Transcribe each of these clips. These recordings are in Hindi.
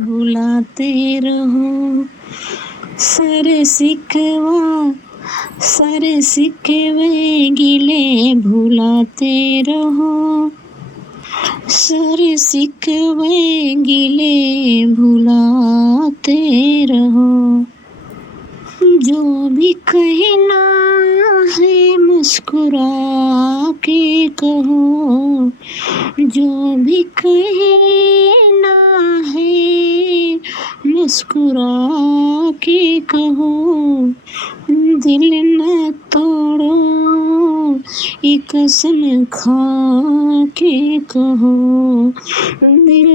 भुलाते रहो सारे सिकवे गिले भुलाते रहो सारे सिकवे गिले भुलाते रहो। जो भी कहना है मुस्कुरा के कहो जो भी कहना है मुस्कुरा के कहो। दिल न तोड़ो ये कसम खा के कहो दिल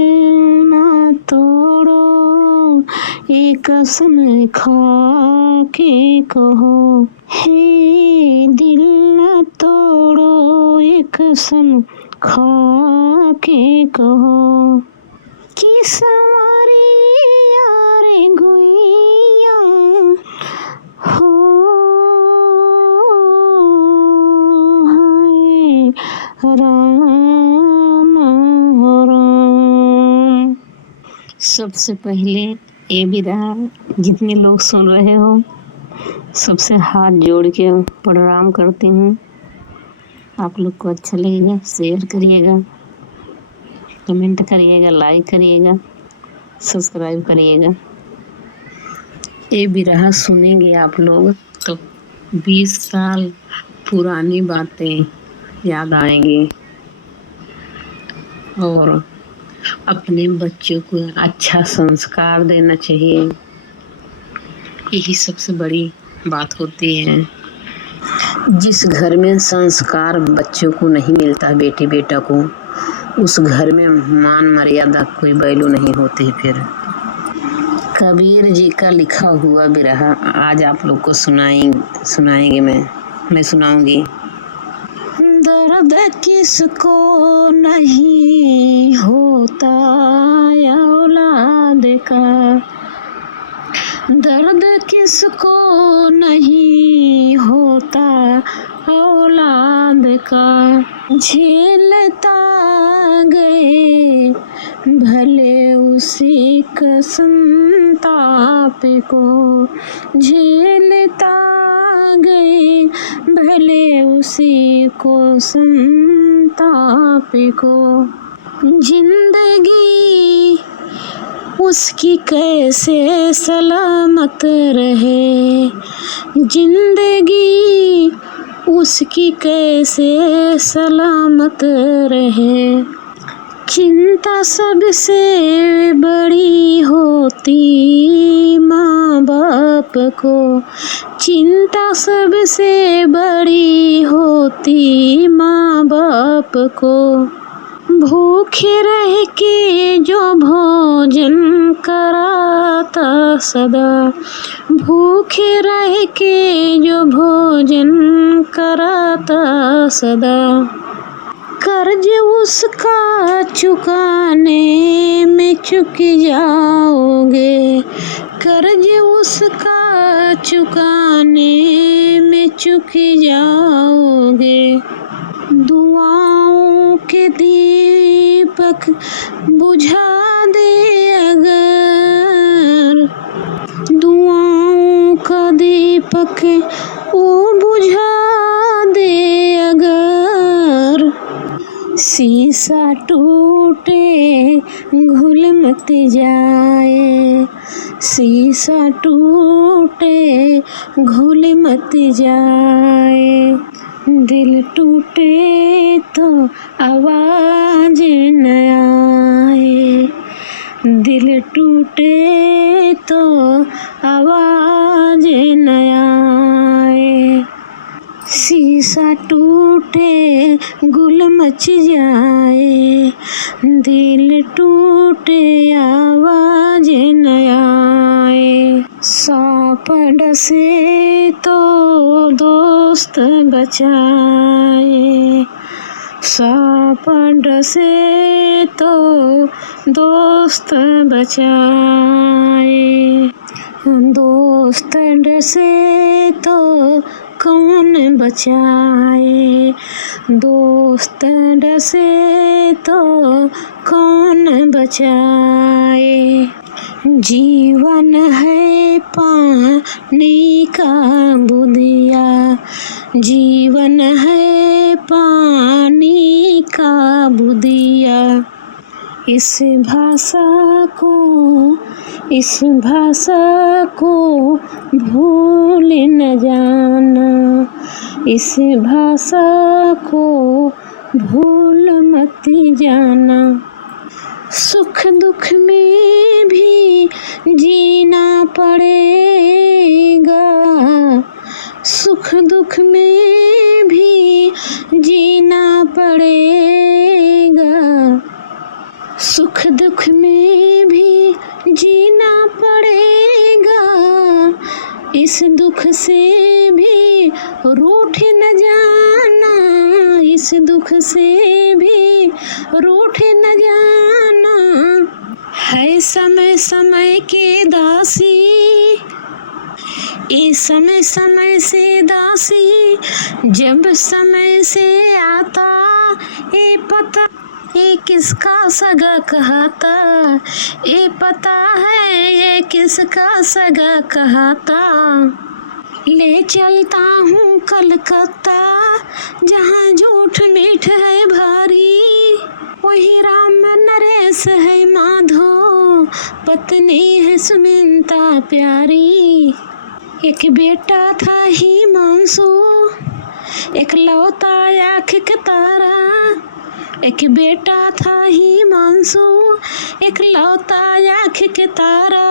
न तोड़ो ये कसम खा के कहो। हे दिल न तोड़ो ये कसम खा के कहो कि सवारी यारे गुइया हो हाय राम हो राम। सबसे पहले ये भी रहा जितने लोग सुन रहे हो सबसे हाथ जोड़ के प्रणाम करती हूँ। आप लोग को अच्छा लगेगा शेयर करिएगा, कमेंट करिएगा, लाइक करिएगा, सब्सक्राइब करिएगा। ये भी रहा सुनेंगे आप लोग तो 20 साल पुरानी बातें याद आएंगी और अपने बच्चों को अच्छा संस्कार देना चाहिए। यही सबसे बड़ी बात होती है। जिस घर में संस्कार बच्चों को नहीं मिलता, बेटी बेटा को, उस घर में मान मर्यादा कोई वैल्यू नहीं होती। फिर कबीर जी का लिखा हुआ बिरहा आज आप लोग को सुनाएंगे मैं सुनाऊंगी। दर्द किसको नहीं होता औलाद का, दर्द किसको नहीं होता औलाद का। झेलता गए भले उसी का संताप को, झेलता गए भले उसी को संताप को। जिंदगी उसकी कैसे सलामत रहे, जिंदगी उसकी कैसे सलामत रहे। चिंता सबसे बड़ी होती माँ बाप को, चिंता सबसे बड़ी होती माँ बाप को। भूखे रह के जो भोजन कराता सदा, भूखे रह के जो भोजन कराता सदा। कर्ज उसका चुकाने में चुक जाओगे, कर्ज उसका चुकाने में चुक जाओगे। दुआओं के दीपक बुझा दे अगर, दुआओं का दीपक वो बुझा दे अगर। शीशा टूटे घुल मत जाए, शीशा टूटे घुल मत जाए। दिल टूटे तो आवाज न आए, दिल टूटे तो आवाज न आए। शीशा टूटे गुल मच जाए, दिल टूटे आवाज न आए। सांप डसे तो दोस्त बचाए, सांप डसे तो दोस्त बचाए। दोस्त डसे तो कौन बचाए, दोस्त डसे तो कौन बचाए। जीवन है पानी का बुदिया, जीवन है पानी का बुदिया। इस भाषा को भूल न जाना, इस भाषा को भूल मत जाना। सुख दुख में भी जीना पड़ेगा, सुख दुख में भी जीना पड़ेगा, सुख दुख में भी जीना पड़ेगा। इस दुख से भी रूठ न जाना, इस दुख से भी रूठ न जाना। है समय समय के दासी, ये समय समय से दासी, जब समय से आता ये पता, ये किसका सगा कहता, ये पता है ये किसका सगा कहता। ले चलता हूँ कलकत्ता, जहाँ झूठ मीठ है भारी, वही राम नरेश है माधो, पत्नी है सुमिंता प्यारी। एक बेटा था हिमांशु, एक लौता आँख का तारा, एक बेटा था हिमांशु, एक लौता आँख के तारा।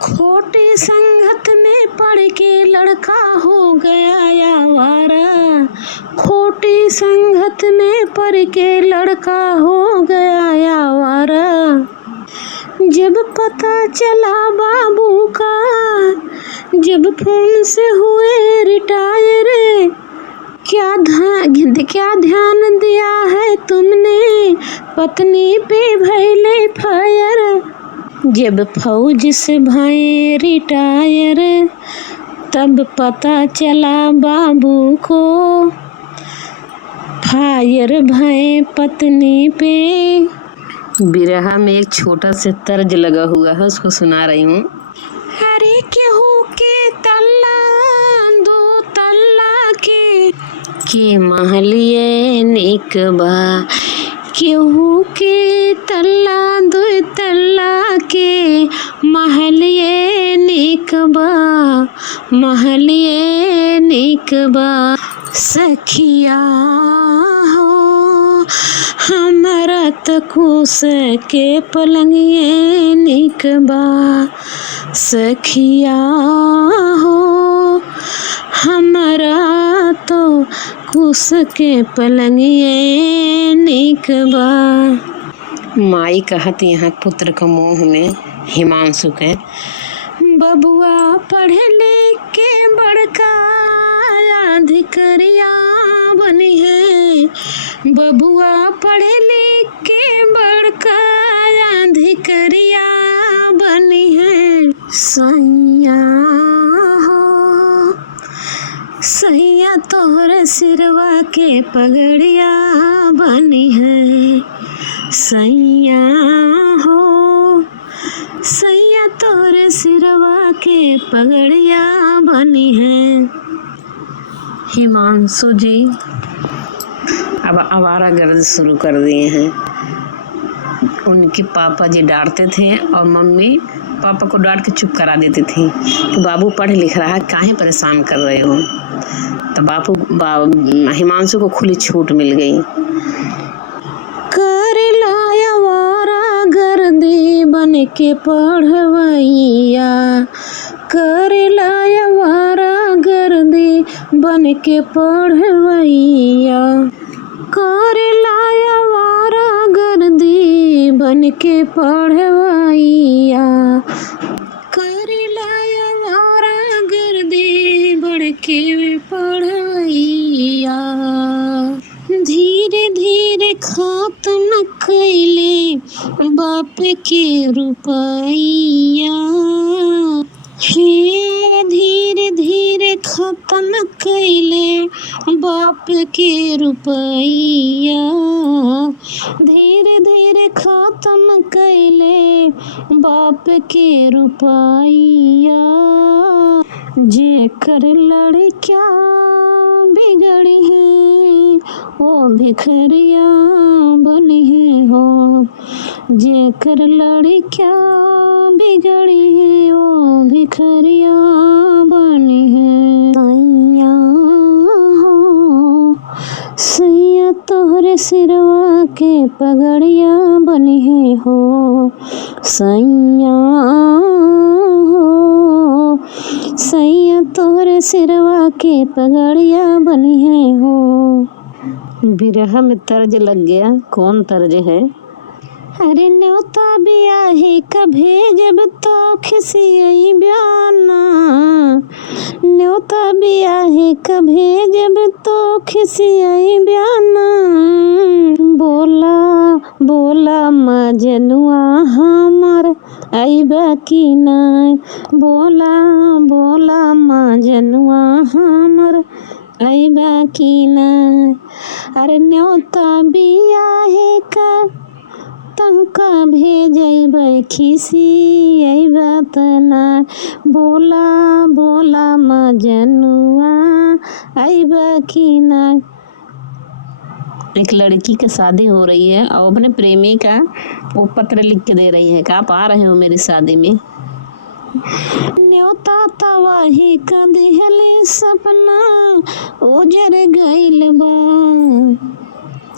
खोटी संगत में पड़ के लड़का हो गया आवारा, खोटी संगत में पड़ के लड़का हो गया आवारा। जब पता चला बाबू का, जब फोन से हुए रिटायर, क्या ध्यान दिया है तुमने पत्नी पे भैले फायर। जब फौज से भये रिटायर, तब पता चला बाबू को, फायर भये पत्नी पे। बिरहा में एक छोटा सा तर्ज लगा हुआ है, उसको सुना रही हूँ। अरे केहू के तल्ला दो तल्ला के महलिए निक बा, केहू के तल्ला दो तल्ला के महलिए निक बा, महलिए निक बा। सखिया हो हमरा त कुस के पलंगिए निक बा, सखिया हो हमरा तो कुस के पलंगिए निक बा। माई कहत यहाँ पुत्र के मोह में हिमांशु के, बबुआ पढ़े लिख के बड़का अधिकारिया बनी है, बबुआ पढ़े लिख के बड़का अधिकारिया बनी है। सैया हो सैया तोहरे सिरवा के पगड़िया बनी है, सैया हो सैया तोरे सिरवा के पगड़िया बनी है। हिमांशु जी अब आवारागर्दी शुरू कर दिए हैं। उनके पापा जी डांटते थे और मम्मी पापा को डांट के चुप करा देती थी कि बाबू पढ़ लिख रहा है, काहे परेशान कर रहे हो। तो हिमांशु को खुली छूट मिल गई। कर लाया आवारागर्दी बन के पढ़वैया, कर लाया आवारागर्दी बन के पढ़वैया, कर लाया आवारागर्दी बन के पढ़वैया, कर लाया आवारागर्दी बन के पढ़वैया। धीरे धीरे खत्म कैले बाप के रुपैया, हे धीरे धीरे खत्म कैले बाप के रुपैया, धीरे धीरे खत्म कैले बाप के रुपैया। जेकर लड़किया बिगड़ी है ओ भिखरिया बनी है हो, जेकर लड़किया बिगड़ी है ओ भिखरिया बनी है। सैया हो सैया तोहरे सिरवा के पगड़िया बनी है हो, सैया हो सैया तोहरे सिरवा के पगड़िया बनी है हो। बिरहा में तर्ज लग गया, कौन तर्ज है? अरे न्योता बियाहे का भेजब तो खिसियई बयाना, न्योता बियाहे का भेजब तो खिसियई बयाना। बोला बोला मजनुआ हमर अइबा की नाय, बोला बोला मजनुआ हमर अइबा की नाय। अरे न्योता बियाहे का तहका भेजबै खिसी अइबा त नाय, बोला बोला मजनुआ अइबा की नाय। एक लड़की की शादी हो रही है और अपने प्रेमी का वो पत्र लिख के दे रही है कि आप आ रहे हो मेरी शादी में। न्योता तवाही का दिहले सपना उजर गइल बा,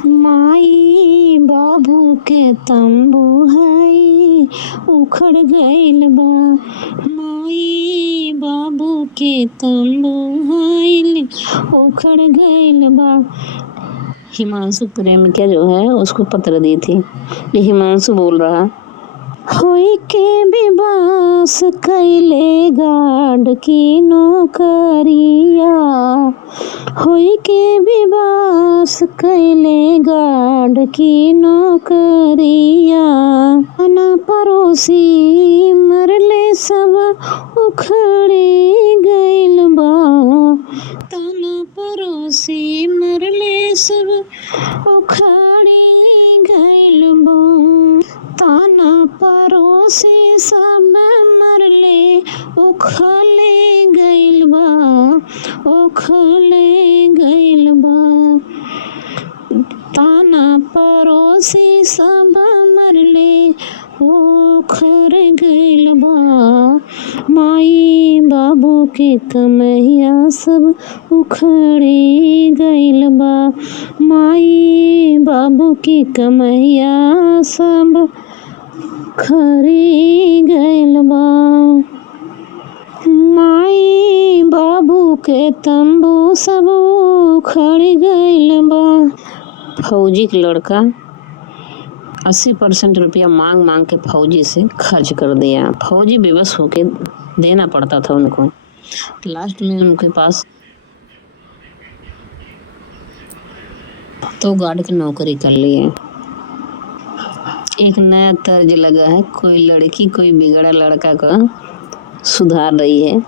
माई बाबू के तंबू हई उखड़ गइल बा, माई बाबू के तंबू हई उखड़ गइल बा। हिमांशु प्रेमिका जो है उसको पत्र दी थी। ये हिमांशु बोल रहा, होई के विवास कैले गार्ड की नौकरिया, होई के विवास कैले गार्ड की नौकरिया। अना पड़ोसी मरले सब उखड़े गइल बा, तना पड़ोसी मरले सब उखड़े गइल बा, ताना पड़ोसी सब मरले उखले गइल बा, उखले गइल बा। ताना पड़ोसी सब मरले उखड़ गइल बा, माई बाबू के कमैया सब उखड़े गइल बा, माई बाबू की कमैया सब खरी गइल बा, माई बाबू के तंबू सब उखड़ गइल बा। फौजी का लड़का 80% रुपया मांग मांग के फौजी से खर्च कर दिया। फौजी बेबस होके देना पड़ता था उनको। लास्ट में उनके पास तो गार्ड की नौकरी कर लिए। एक नया तर्ज लगा है, कोई लड़की कोई बिगड़ा लड़का का सुधार रही है।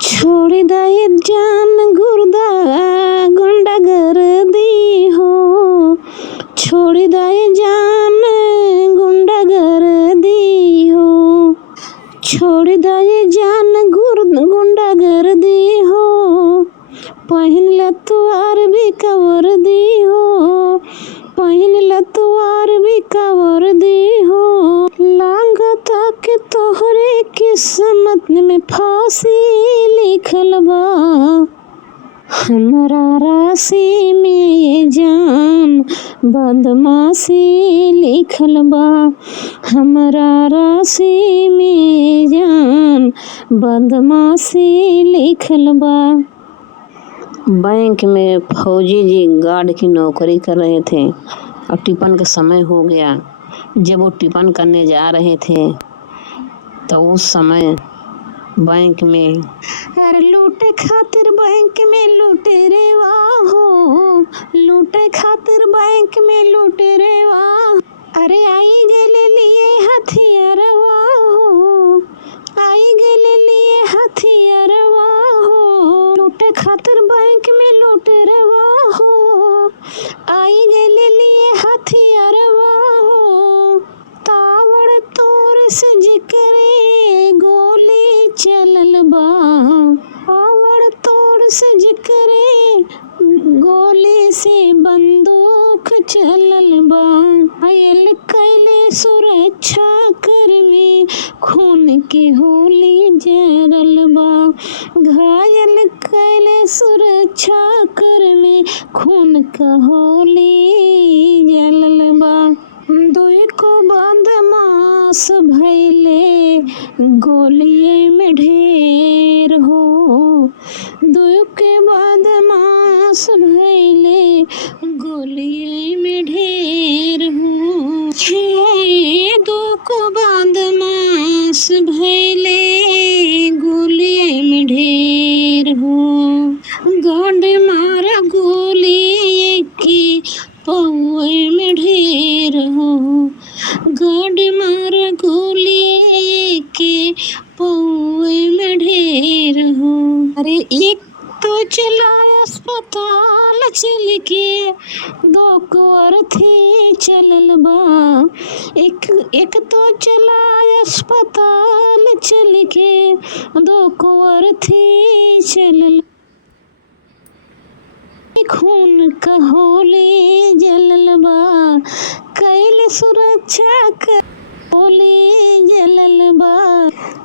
छोड़ दे जान गुर्दा गुंडागर्दी हो, छोड़ दे जान गुंडागर्दी हो, छोड़ दे जान गुंडागर्दी हो। पहन ले तू अरबी का वर्दी हो, पहन ले तू अरबी का वर्दी हो। लागता कि तोहरे किस्मत में फांसी लिखल बा, हमरा राशि में ये जान बदमाशी लिखल बा, हमरा राशि में ये जान बदमाशी लिखल बा। बैंक में फौजी जी गार्ड की नौकरी कर रहे थे और टिफिन का समय हो गया। जब वो टिफिन करने जा रहे थे तो उस समय बैंक में अरे लूटे खातिर बैंक में लूटे रे वाह हो, लूटे खातिर बैंक में लूटे रे वाह। अरे आई गले लिए हथियारवा हो, आई गले लिए हथियारवा हो। के होली जरल बा। घायल कैले सुरक्षा कर्मी खून का होली जलल बा। दुई को बदमाश भैले गोलिये में ढेर हो। दुई के बदमाश भैले गोलिये में ढेर हो। दो को बदमाश भैले गोलिये में ढेर हो। गांड मारा गोली की पौए में ढेर हो। गांड मारा गोली के पौए में ढेर हो। अरे एक तो चला अस्पताल चल के, दो को अर्थी चलल बा। एक तो चला अस्पताल चल के, दो को अर्थी चलल। खून का होली जलल बा। कैल सुरक्षा का होली जलल बा।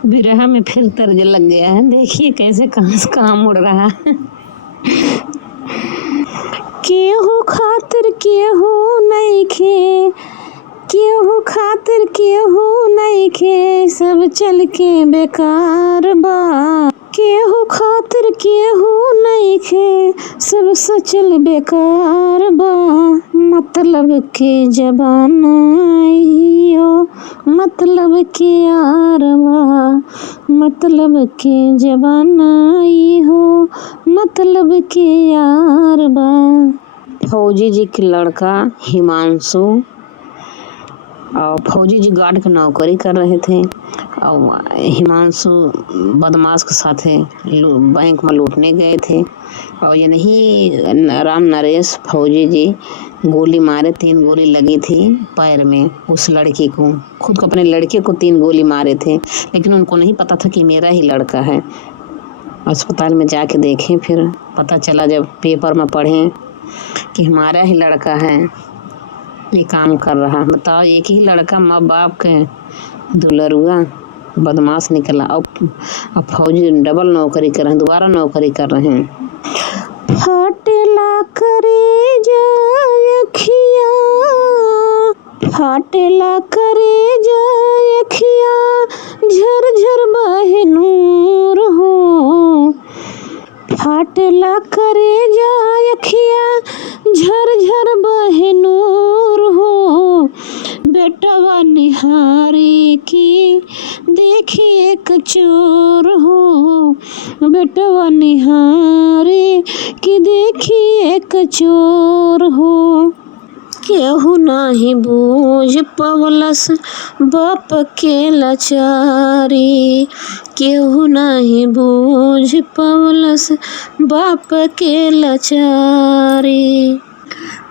बिरहा में फिर तर्ज लग गया है। देखिए कैसे कहाँ से कहाँ मुड़ रहा है। केहू खातिर केहू नइखे, केहू खातिर केहू नइखे, सब चल के बेकार बा। केहू खातिर केहू नइखे, सब सचल बेकार बा। मतलब के जबाना हो, मतलब के यार बा। मतलब के जबाना हो, मतलब के यार बा। फौजी जी के लड़का हिमांशु और फौजी जी गार्ड की नौकरी कर रहे थे और हिमांशु बदमाश के साथ बैंक में लूटने गए थे। और ये नहीं राम नरेश फौजी जी गोली मारे, 3 गोली लगी थी पैर में उस लड़की को। खुद को अपने लड़के को 3 गोली मारे थे, लेकिन उनको नहीं पता था कि मेरा ही लड़का है। अस्पताल में जाके देखे, फिर पता चला जब पेपर में पढ़े कि हमारा ही लड़का है ये काम कर रहा। बताओ, एक ही लड़का माँ बाप के दुलरुआ बदमाश निकला। अब फौजी डबल नौकरी कर रहे हैं, दोबारा नौकरी कर रहे हैं। फाटेला करे जायखिया, फाटेला करे जायखिया, झर झर बहे नूर हो। फाटेला करे जायखिया, झर झर बहे नूर हो। बेटवा निहारी की देखिए कचोर हो। बेटवा निहारी की देखिए कचोर हो। केहू नाही बूझ पवलस बाप के लाचारी। केहू नाही बूझ पवलस बाप के लाचारी।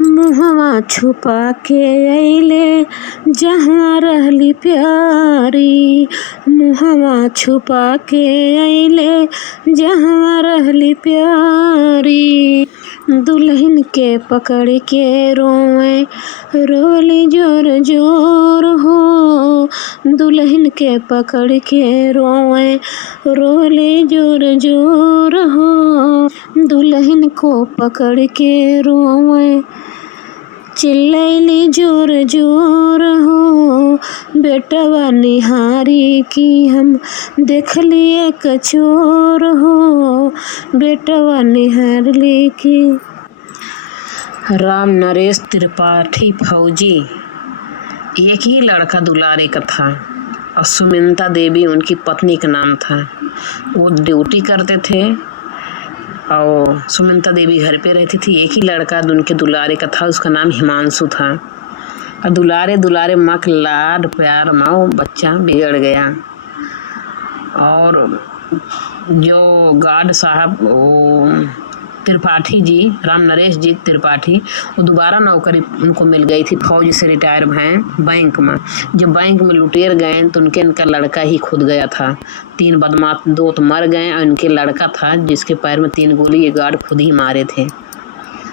मुहवा छुपा के अइले जहाँ रहली प्यारी। मुहवा छुपा के अइले जहाँ रहली प्यारी। दुल्हन के पकड़ के रोए रोली जोर जोर हो। दुल्हन के पकड़ के रोए रोली जोर जोर हो। दुल्हन को पकड़ के रोए चिल्लैली जोर जोर हो। बेटवा निहारी की हम देखलिए कचोर हो। बेटवा निहारली की। राम नरेश त्रिपाठी फौजी एक ही लड़का दुलारे का था और सुमिंता देवी उनकी पत्नी का नाम था। वो ड्यूटी करते थे और सुमिंता देवी घर पे रहती थी। एक ही लड़का उनके दुलारे का था, उसका नाम हिमांशु था। और दुलारे दुलारे माँ के लाड प्यार माँ बच्चा बिगड़ गया। और जो गार्ड साहब त्रिपाठी जी, राम नरेश जी त्रिपाठी, वो दोबारा नौकरी उनको मिल गई थी। फौज से रिटायर हैं बैंक में। जब बैंक में लुटेर गए तो इनका लड़का ही खुद गया था। 3 बदमाश, 2 तो मर गए और इनके लड़का था जिसके पैर में 3 गोली ये गार्ड खुद ही मारे थे।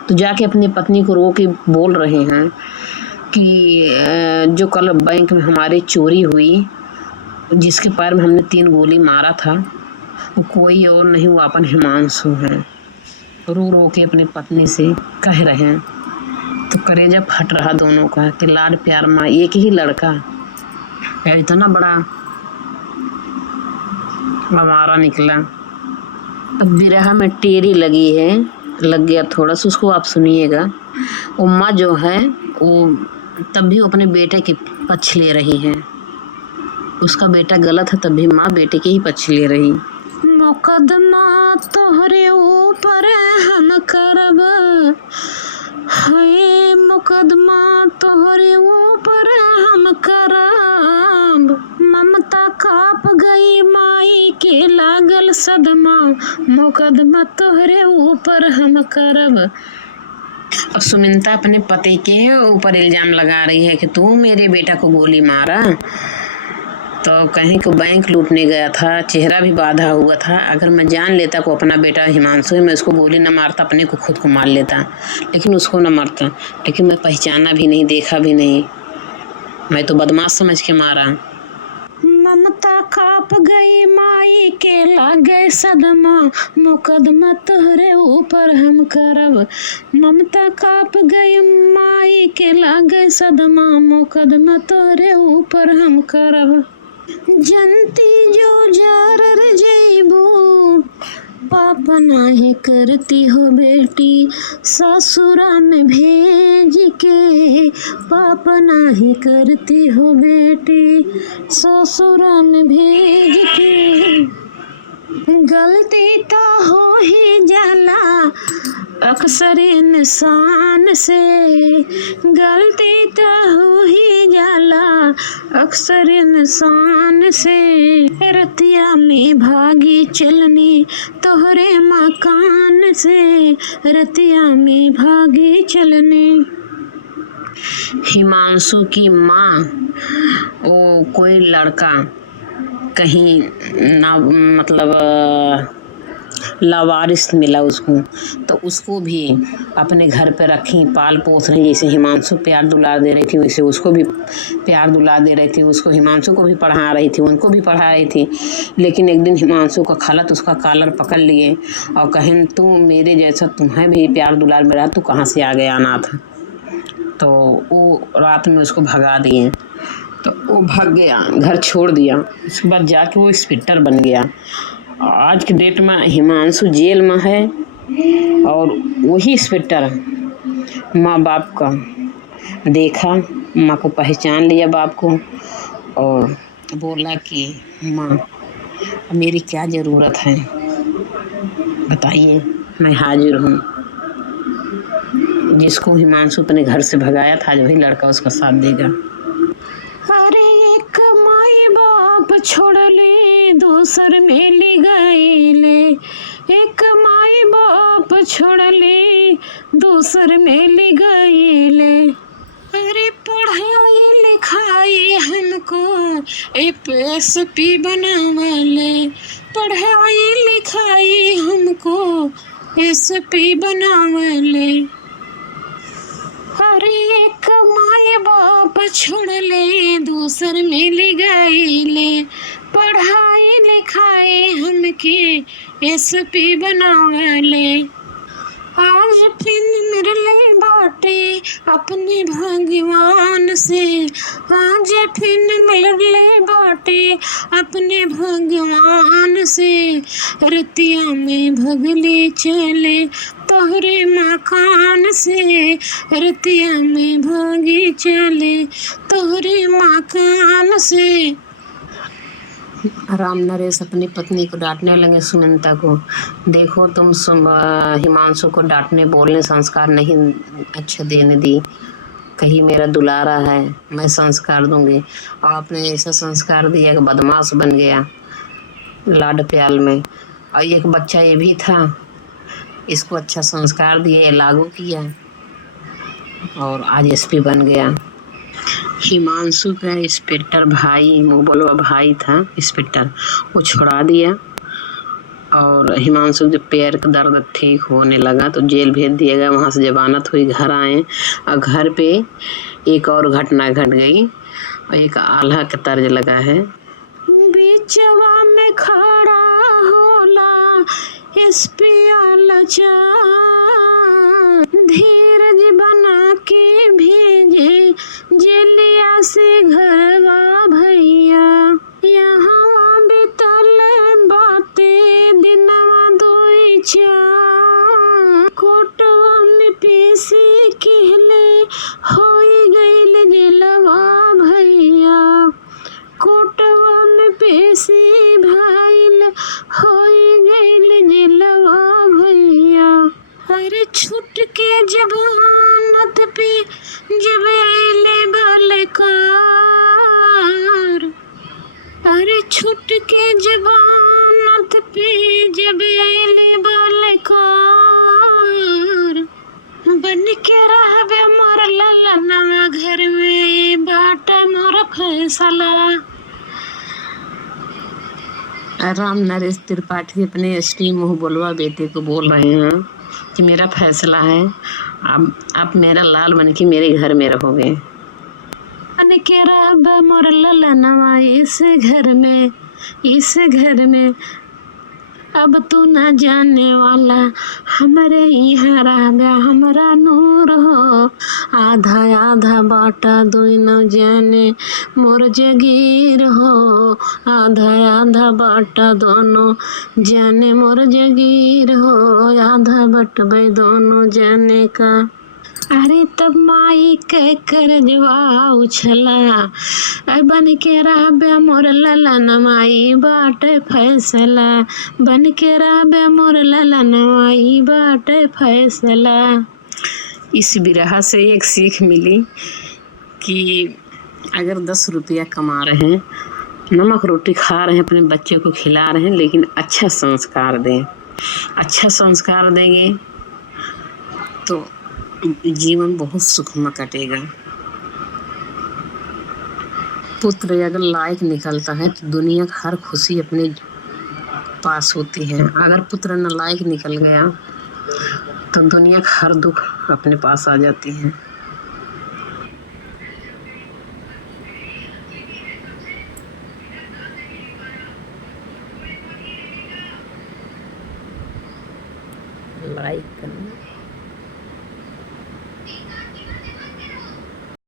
तो जाके अपनी पत्नी को रो के बोल रहे हैं कि जो कल बैंक में हमारे चोरी हुई जिसके पैर में हमने 3 गोली मारा था वो कोई और नहीं, वो अपन हिमांशु है। रो रो के अपनी पत्नी से कह रहे हैं, तो कलेजा फट रहा दोनों का कि लाड प्यार माँ, एक ही लड़का यार इतना बड़ा हमारा निकला। अब विरह में टेरी लगी है, लग गया थोड़ा सा, उसको आप सुनिएगा। उम्मा जो है वो तब भी वो अपने बेटे के पक्ष ले रही है। उसका बेटा गलत है तब भी माँ बेटे के ही पक्ष ले रही। मुकदमा तोहरे ऊपर हम करब, है मुकदमा तोहरे ऊपर हम करब, ममता काप गई माई के लागल सदमा, मुकदमा तोहरे ऊपर हम करब। अब सुमित्रा अपने पति के ऊपर इल्जाम लगा रही है कि तू मेरे बेटा को गोली मारा, तो कहीं को बैंक लूटने गया था, चेहरा भी बांधा हुआ था। अगर मैं जान लेता को अपना बेटा हिमांशु है, मैं उसको गोली न मारता, अपने को खुद को मार लेता, लेकिन उसको न मारता। लेकिन मैं पहचाना भी नहीं, देखा भी नहीं, मैं तो बदमाश समझ के मारा। ममता काप गई माई के लागे सदमा, मुकदमा तोहरे ऊपर हम करब, ममता काप गई माई के लागे सदमा, मुकदमा तोहरे ऊपर हम करब। जनती जो जार जैबू पापा नाही करती हो बेटी, ससुरा में भेज के पापा नाही करती हो बेटी, ससुरा में भेज के। गलती तो हो ही जाला अक्सर इंसान से, गलती तो हो ही जाला अक्सर इंसान से, रतिया में भागी चलनी तोहरे मकान से, रतिया में भागी चलनी। हिमांशु की माँ वो कोई लड़का कहीं ना मतलब लावारिस मिला उसको, तो उसको भी अपने घर पे रखी, पाल पोस रही। जैसे हिमांशु प्यार दुलार दे रही थी वैसे उसको भी प्यार दुलार दे रही थी। उसको हिमांशु को भी पढ़ा रही थी, उनको भी पढ़ा रही थी। लेकिन एक दिन हिमांशु का खलत उसका कॉलर पकड़ लिए और कहें तू मेरे जैसा तुम्हें भी प्यार दुलार मिला, तू कहाँ से आ गया अनाथ। तो वो रात में उसको भगा दिए, तो वो भाग गया, घर छोड़ दिया। उसके बाद जाके वो इंस्पेक्टर बन गया। आज के डेट में हिमांशु जेल में है और वही इंस्पेक्टर माँ बाप का देखा, माँ को पहचान लिया बाप को, और बोला कि माँ मेरी क्या ज़रूरत है बताइए, मैं हाजिर हूँ। जिसको हिमांशु अपने घर से भगाया था वही लड़का उसका साथ देगा। अरे एक माई बाप छोड़ले दूसर मेली गईले, एक माई बाप छोड़ले दूसर मेली गईले। अरे पढ़ाई लिखाई हमको एपीएसपी बनावले, पढ़ाई लिखाई हमको एसपी बनावले। अरे एक माई बाप छोड़ले दूसर मिल गईले, पढ़ाई लिखाई हमके एसपी बनावले। आज फिर मिलले बाटे अपने भगवान से, आज फिर मिलले बाटे अपने भगवान से, रतिया में भगले चले तोहरे मकान से, रतिया में भागी चले तोहरे मकान से। राम नरेश अपनी पत्नी को डांटने लगे सुमित्रा को, देखो तुम हिमांशु को डांटने बोलने संस्कार नहीं अच्छा देने दी, कहीं मेरा दुलारा है मैं संस्कार दूंगी, और आपने ऐसा संस्कार दिया कि बदमाश बन गया लाड प्याल में। और एक बच्चा ये भी था, इसको अच्छा संस्कार दिए, लागू किया और आज एसपी बन गया। हिमांशु का इंस्पेक्टर भाई, बोलवा भाई था इंस्पेक्टर, वो छुड़ा दिया और हिमांशु जब पैर का दर्द ठीक होने लगा तो जेल भेज दिया गया। वहाँ से जमानत हुई, घर आए और घर पे एक और घटना घट गई और एक आल्हा का तर्ज लगा है। बिचवा में खड़ा होला एसपी धीरज बना के भेजे जेलिया से घरवा भैया। यहाँ बितल बाते दिनवा दुई चार कोटवा में पेशी कहले होई गईल जेलवा भैया। कोटवा में पेशी भइल होई गईल जेलवा भैया। अरे छूट के जमानत पे जब अइले बलकार, अरे छूट के जमानत पे जब अइले बलकार, बन के रहबे मोर ललनवा घर में बाटा मोर फैसला। राम नरेश त्रिपाठी अपने एसटी मुँह बोलवा बेटे को बोल रहे हैं कि मेरा फैसला है, अब आप मेरा लाल बन के मेरे घर में रहोगे। बन के रहबे मोर ललनवा इस घर में अब तू ना जाने वाला हमारे यहाँ रहबे हमारा नूर हो। आधा आधा बाटा दुई न जाने मोर जगीर हो। आधा आधा बाटा दोनों जाने मोर जगीर हो। आधा बटबे दोनों जाने का। अरे तब माई के करजवा उछला बन के रहबे मोर ललनवाई बाटे फैसला। बन के रहबे मोर ललनवाई बाटे फैसला। इस बिरहा से एक सीख मिली कि अगर 10 रुपया कमा रहे हैं, नमक रोटी खा रहे हैं, अपने बच्चे को खिला रहे हैं, लेकिन अच्छा संस्कार दें। अच्छा संस्कार देंगे तो जीवन बहुत सुखमय कटेगा। पुत्र अगर लायक निकलता है तो दुनिया की हर खुशी अपने पास होती है। अगर पुत्र नालायक निकल गया तो दुनिया का हर दुख अपने पास आ जाती है। लाइक करना।